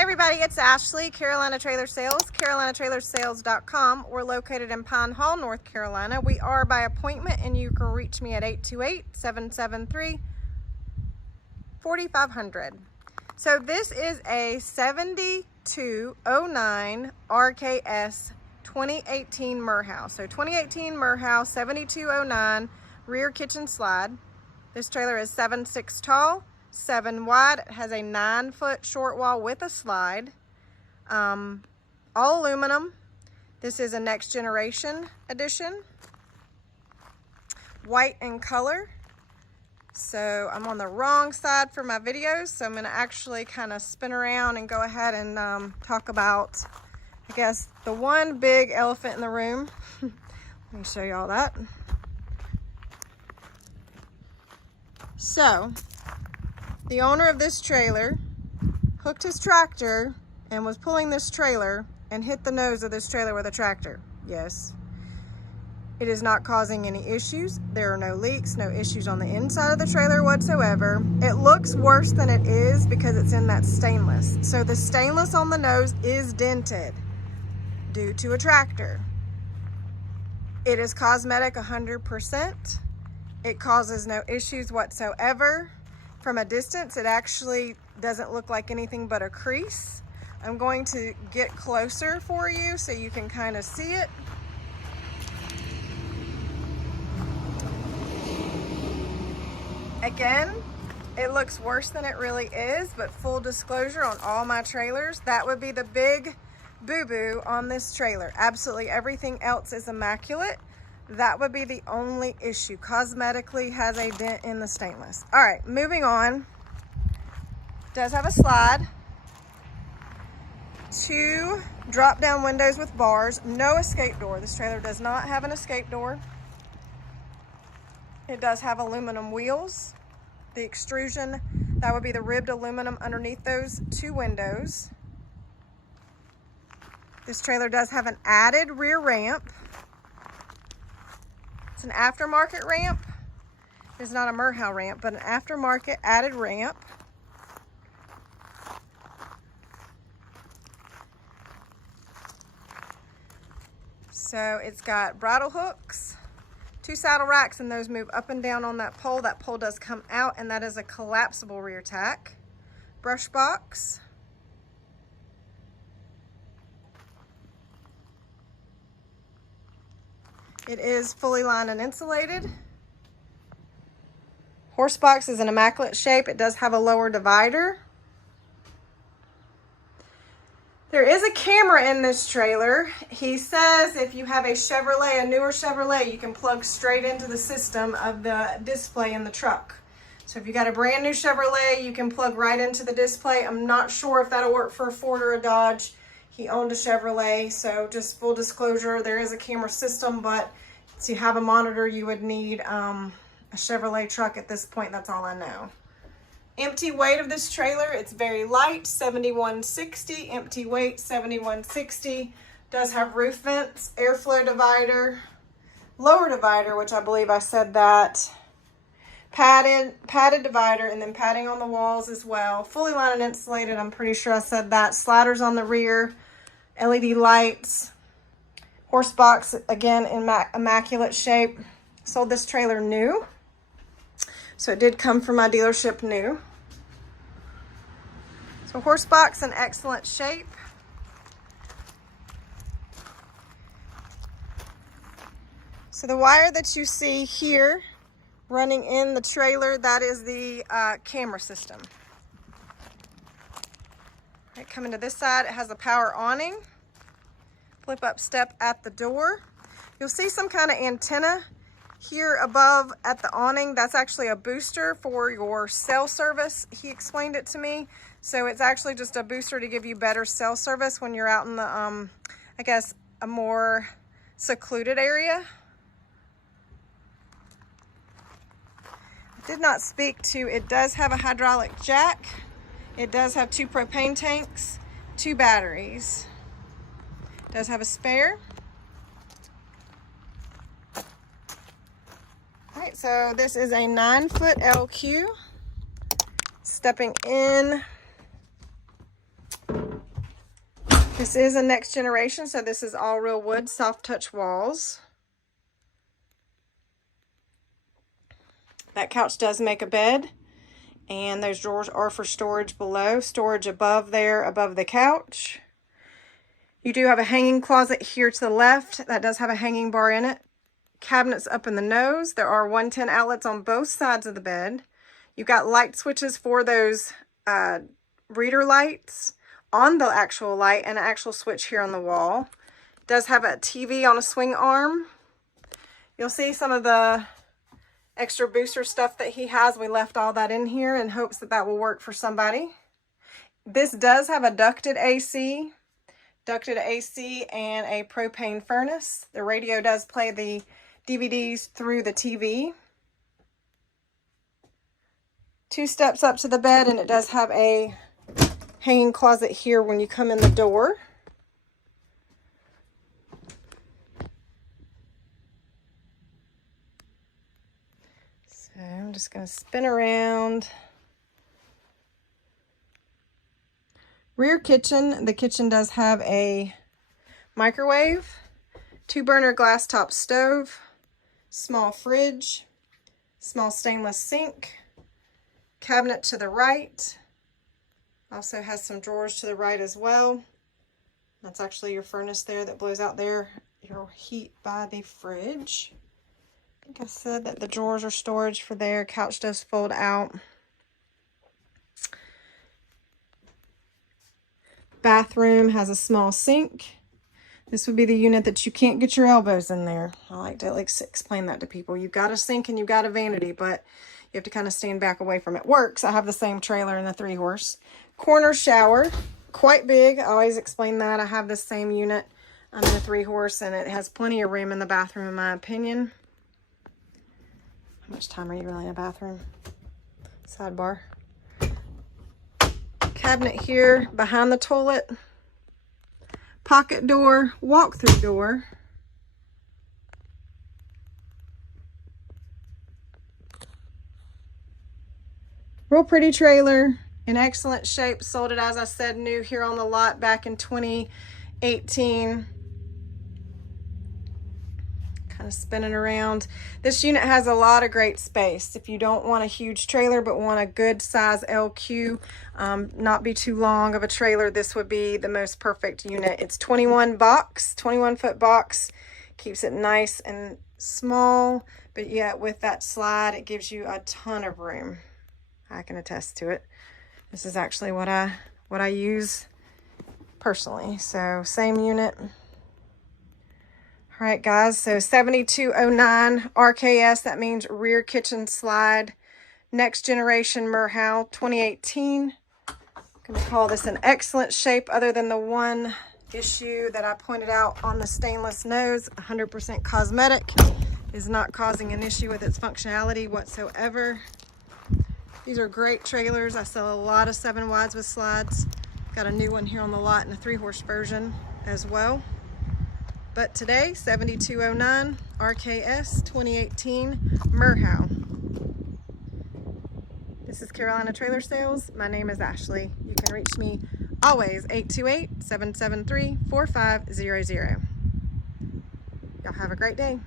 Hey everybody, it's Ashley, Carolina Trailer Sales, carolinatrailersales.com. We're located in Pine Hall, North Carolina. We are by appointment and you can reach me at 828-773-4500. So this is a 7209 RKS 2018 Merhow. So 2018 Merhow 7209 rear kitchen slide. This trailer is 7'6" tall, 7 wide. It has a 9-foot short wall with a slide. All aluminum. This is a next generation edition. White in color. So I'm on the wrong side for my videos, so I'm going to actually kind of spin around and go ahead and talk about, I guess, the one big elephant in the room. Let me show you all that. So the owner of this trailer hooked his tractor and was pulling this trailer and hit the nose of this trailer with a tractor. Yes. It is not causing any issues. There are no leaks, no issues on the inside of the trailer whatsoever. It looks worse than it is because it's in that stainless. So the stainless on the nose is dented due to a tractor. It is cosmetic 100%. It causes no issues whatsoever. From a distance, it actually doesn't look like anything but a crease. I'm going to get closer for you so you can kind of see it. Again, it looks worse than it really is, but full disclosure on all my trailers, that would be the big boo-boo on this trailer. Absolutely everything else is immaculate. That would be the only issue. Cosmetically has a dent in the stainless. All right, moving on. Does have a slide. 2 drop-down windows with bars. No escape door. This trailer does not have an escape door. It does have aluminum wheels. The extrusion, that would be the ribbed aluminum underneath those 2 windows. This trailer does have an added rear ramp. It's an aftermarket ramp. It's not a Merhow ramp, but an aftermarket added ramp. So it's got bridle hooks, 2 saddle racks, and those move up and down on that pole. That pole does come out, and that is a collapsible rear tack. Brush box. It is fully lined and insulated. Horse box is an immaculate shape. It does have a lower divider. There is a camera in this trailer. He says if you have a Chevrolet, a newer Chevrolet, you can plug straight into the system of the display in the truck. So if you got a brand new Chevrolet, you can plug right into the display. I'm not sure if that'll work for a Ford or a Dodge. He owned a Chevrolet, so just full disclosure, there is a camera system, but to have a monitor, you would need a Chevrolet truck at this point. That's all I know. Empty weight of this trailer, it's very light, 7160. Empty weight, 7160. Does have roof vents, airflow divider, lower divider, which I believe I said that. Padded divider, and then padding on the walls as well. Fully lined and insulated, I'm pretty sure I said that. Sliders on the rear, LED lights. Horse box, again, in immaculate shape. Sold this trailer new. So it did come from my dealership new. So horse box in excellent shape. So the wire that you see here running in the trailer, that is the camera system. Right, coming to this side, it has a power awning. Flip up step at the door. You'll see some kind of antenna here above at the awning. That's actually a booster for your cell service. He explained it to me. So it's actually just a booster to give you better cell service when you're out in the, I guess, a more secluded area. I did not speak to, it does have a hydraulic jack. It does have 2 propane tanks, 2 batteries. It does have a spare. All right, so this is a 9-foot LQ. Stepping in This is a next generation, so this is all real wood, soft touch walls. That couch does make a bed, and those drawers are for storage below, storage above there, above the couch. You do have a hanging closet here to the left. That does have a hanging bar in it. Cabinets up in the nose. There are 110 outlets on both sides of the bed. You've got light switches for those reader lights on the actual light, and an actual switch here on the wall. It does have a TV on a swing arm. You'll see some of the extra booster stuff that he has. We left all that in here in hopes that that will work for somebody. This does have a ducted AC and a propane furnace. The radio does play the DVDs through the TV. 2 steps up to the bed, and it does have a hanging closet here when you come in the door. So I'm just going to spin around. Rear kitchen. The kitchen does have a microwave, 2-burner glass top stove, small fridge, small stainless sink, cabinet to the right. Also has some drawers to the right as well. That's actually your furnace there that blows out there, your heat by the fridge. I think I said that the drawers are storage for there. Couch does fold out. Bathroom has a small sink. This would be the unit that you can't get your elbows in there. I like to explain that to people. You've got a sink and you've got a vanity, but you have to kind of stand back away from it. Works. I have the same trailer in the 3-horse. Corner shower, quite big. I always explain that. I have the same unit in the 3-horse, and it has plenty of room in the bathroom, in my opinion. How much time are you really in a bathroom? Sidebar. Cabinet here behind the toilet. Pocket door, walk-through door. Real pretty trailer, in excellent shape. Sold it, as I said, new here on the lot back in 2018. Kind of spinning around. This unit has a lot of great space. If you don't want a huge trailer but want a good size LQ, not be too long of a trailer, this would be the most perfect unit. It's 21 foot box. Keeps it nice and small, but yet with that slide, it gives you a ton of room. I can attest to it. This is actually what I use personally. So same unit. All right, guys. So 7209 RKS. That means rear kitchen slide. Next generation Merhow 2018. I'm going to call this in excellent shape, other than the one issue that I pointed out on the stainless nose. 100% Cosmetic is not causing an issue with its functionality whatsoever. These are great trailers. I sell a lot of 7 wides with slides. Got a new one here on the lot in a 3-horse version as well. But today, 7209 RKS 2018 Merhow. This is Carolina Trailer Sales. My name is Ashley. You can reach me always 828-773-4500. Y'all have a great day.